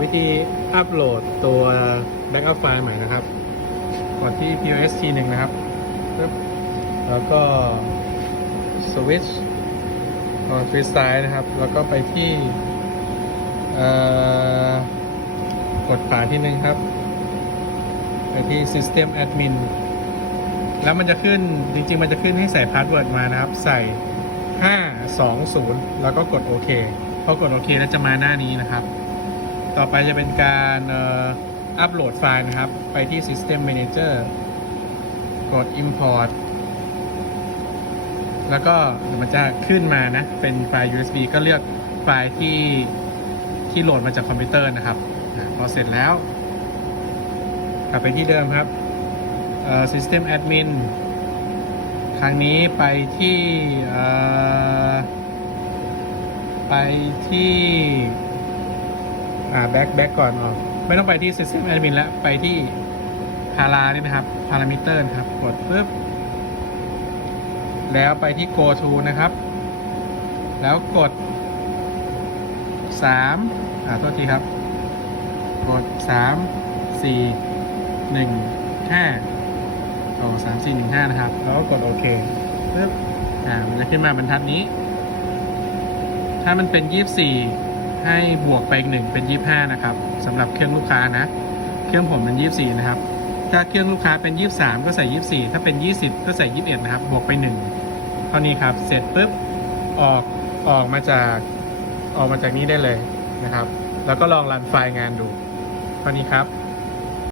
วิธีอัปโหลดตัว Backup ไฟล์ใหม่นะครับกดที่ POS ทีหนึ่งนะครับ แล้วก็ switch กด switch ซ้ายนะครับ แล้วก็ไปที่กดขวาที่หนึ่งครับ ไปที่ system admin แล้วมันจะขึ้นจริง ๆ มันจะขึ้นให้ใส่พาสเวิร์ดมานะครับ ใส่ 520 แล้วก็กดโอเคพอกดโอเคแล้วจะมาหน้านี้นะครับ ต่อไปจะเป็นการอัปโหลดไฟล์นะครับ ไปที่ System Manager กด Import แล้วก็มันจะขึ้นมานะ เป็นไฟล์ USB ก็เลือกไฟล์ที่ที่โหลดมาจากคอมพิวเตอร์นะครับพอเสร็จแล้ว กลับไปที่เดิมครับ System Admin ครั้งนี้ไปที่ไปที่ อ่าแบ็กแบ็กก่อนออก ไม่ต้องไปที่ System Admin แล้ว ไปที่พารานี่นะครับ Parameter นะครับ กดปุ๊บ แล้วไปที่ Go to นะครับ แล้วกด 3 อ่าโทษทีครับ กด 3 4 1 5โอ้สามสี่หนึ่งห้านะครับ แล้วก็กดโอเคปึ๊บ อ่า มันจะขึ้นมาบรรทัดนี้ ถ้ามันเป็นยี่สี่ ให้บวกไปอีกหนึ่งเป็นยี่ห้านะครับสำหรับเครื่องลูกค้านะ เครื่องผมเป็นยี่สี่นะครับ ถ้าเครื่องลูกค้าเป็นยี่สามก็ใส่ยี่สี่ถ้าเป็นยี่สิบก็ใส่ยี่สิบเอ็ดนะครับ บวกไปหนึ่งเท่านี้ครับ เสร็จปุ๊บออกออกมาจากออกมาจากนี้ได้เลยนะครับ แล้วก็ลองรันไฟล์งานดูเท่านี้ครับ